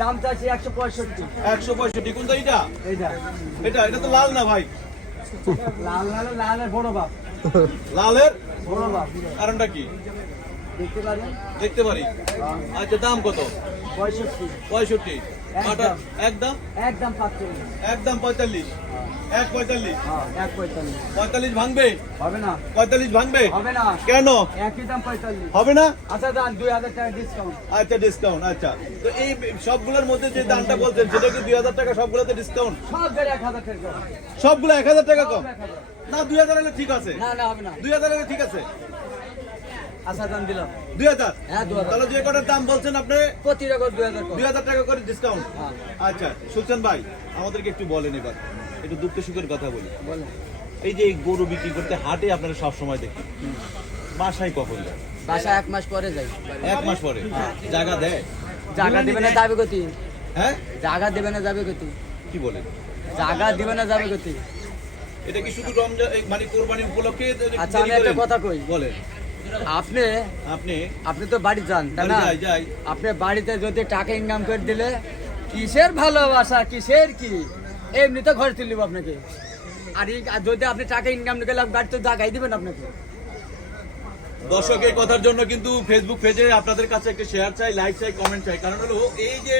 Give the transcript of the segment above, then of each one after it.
দাম চাচ্ছি একশো পঁয়ষট্টি। একশো পঁয়ষট্টি কোনটা এটা এটা এটা তো লাল না ভাই? লাল লাল লালের বড় বাপ। লালের? বড় বাপ। কারণটা কি? দেখতে পারি। আচ্ছা দাম কত? পঁয়ষট্টি। পঁয়ষট্টি। একদম। একদম? একদম পঁয়তাল্লিশ। এক পঁয়তাল্লিশ। হ্যাঁ এক পঁয়তাল্লিশ। পঁয়তাল্লিশ ভাঙবে? হবে না। পঁয়তাল্লিশ ভাঙবে? হবে না। কেন? একই দাম পঁয়তাল্লিশ। হবে না? আচ্ছা দাম দুই হাজার টাকা ডিসকাউন্ট আচ্ছা ডিসকাউন্ট আচ্ছা। তো এই সবগুলোর মধ্যে যে দামটা বলছেন সেটা কি দুই হাজার টাকা সবগুলোতে ডিসকাউন্ট সব এক হাজার টাকা সবগুলো এক হাজার টাকা কম। না দুই হাজার হলে ঠিক আছে। না না হবে না। দুই হাজার হলে ঠিক আছে। আচ্ছা দাম দিলাম। দুই হাজার? হ্যাঁ দু হাজার। তাহলে যে কটার দাম বলছেন আপনি? প্রতি রকম দুই হাজার দুই হাজার টাকা করে ডিসকাউন্ট হ্যাঁ। আচ্ছা সুলতান ভাই আমাদেরকে একটু বলেন এবার। একটু দুঃখ সুখের কথা বলি। এই যে গরু বিক্রি করতে হাটে আপনারা সব সময় দেখি। বাসায় কখন যায়? বাসা এক মাস পরে যাই। এক মাস পরে? জায়গা দেয়? জায়গা দিবে না যাবে গতি। হ্যাঁ? জায়গা দিবে না যাবে গতি। কি বলেন? জায়গা দেবে না যাবে গতি। এটা কি শুধু রমজান মানে কোরবানি উপলক্ষে আচ্ছা, আমি একটা কথা কই। বলেন। আপনি আপনি? আপনি তো বাড়ি যান তাই না। আপনি বাড়িতে যদি টাকা ইনকাম করে দিলে কিসের ভালোবাসা কিসের কি? এমনি তো ঘরে তুলব আপনাকে। আর এই- যদি আপনি টাকা ইনকাম করলে গাড়ি তো জাগাই দিবেন আপনাকে। দর্শক এই কথার জন্য কিন্তু ফেসবুক পেজে আপনাদের কাছে একটা শেয়ার চাই লাইক চাই কমেন্ট চাই। কারণ হলো এই যে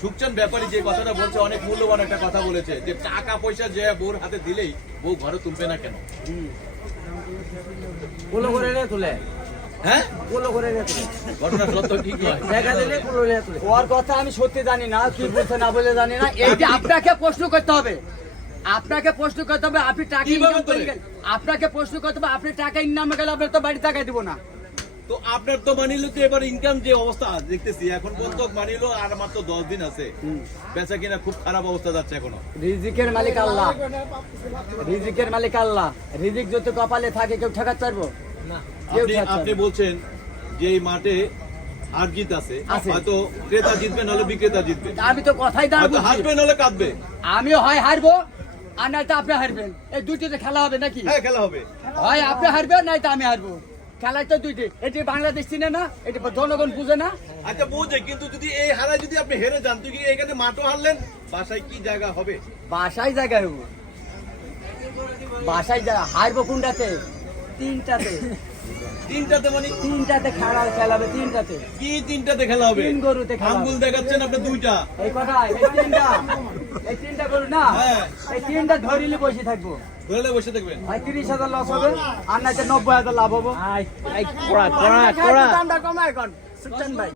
সুখচান ব্যাপারী যে কথাটা বলছে অনেক মূল্যবান একটা কথা বলেছে যে টাকা পয়সা যে বউর হাতে দিলেই বউ ঘরে তুলবে না কেন? তুলে। হ্যাঁ? কুলো করে নিয়ে ঘটনা সত্য ঠিক নয়। দেখা দিলে কুলো নিয়ে ওর কথা আমি সত্যি জানি না কি বলছে না বলে জানি না। এইটা আপনাকে প্রশ্ন করতে হবে আপনাকে প্রশ্ন করতে হবে আপনি টাকা ইনকাম? আপনাকে প্রশ্ন করতে হবে আপনি টাকা ইনকাম গেলে আপনার তো বাড়ি টাকা দিব না। তো আপনার তো মানিল যে এবার ইনকাম যে অবস্থা দেখতেছি এখন পর্যন্ত মানিল আর মাত্র দশ দিন আছে। বেচা কিনা খুব খারাপ অবস্থা যাচ্ছে এখনও। রিজিকের মালিক আল্লাহ। রিজিকের মালিক আল্লাহ। রিজিক যদি কপালে থাকে কেউ ঠেকাতে পারব? আপনি আপনি বলছেন যে এই মাঠে হার জিত আছে। হয়তো ক্রেতা জিতবে নাহলে বিক্রেতা জিতবে। আমি তো কথাই দাঁড় হয়তো হারবে নাহলে কাঁদবে। আমিও হয় হারবো আর নয়তো আপনি হারবেন। এই দুইটিতে খেলা হবে নাকি? হ্যাঁ খেলা হবে। হয় আপনি হারবেন নয়তো আমি হারবো। খেলায় তো দুইটি। এটি বাংলাদেশ চিনে না এটি জনগণ বুঝে না। আচ্ছা বুঝে কিন্তু যদি এই হারায় যদি আপনি হেরে যান তুই কি এখানে মাঠও হারলেন? বাসায় কি জায়গা হবে? বাসায় জায়গায় হব বাসায় জায়গা হারবো কোনটাতে? তিনটাতে। তিনটাতে মানে? তিনটাতে খেলা খেলাবে তিনটাতে। কি তিনটাতে খেলা হবে? তিন গরুতে খেলা আঙ্গুল দেখাচ্ছেন আপনি দুইটা। এই কথা এই তিনটা। এই তিনটা গরু না? হ্যাঁ। এই তিনটা ধরিলে বসে থাকব। ধরলে বসে থাকবেন। ভাই তিরিশ হাজার লস হবে আর না নব্বই হাজার লাভ হব। কড়া, কড়া, কড়া। দামটা কমায় এখন। সুলতান ভাই।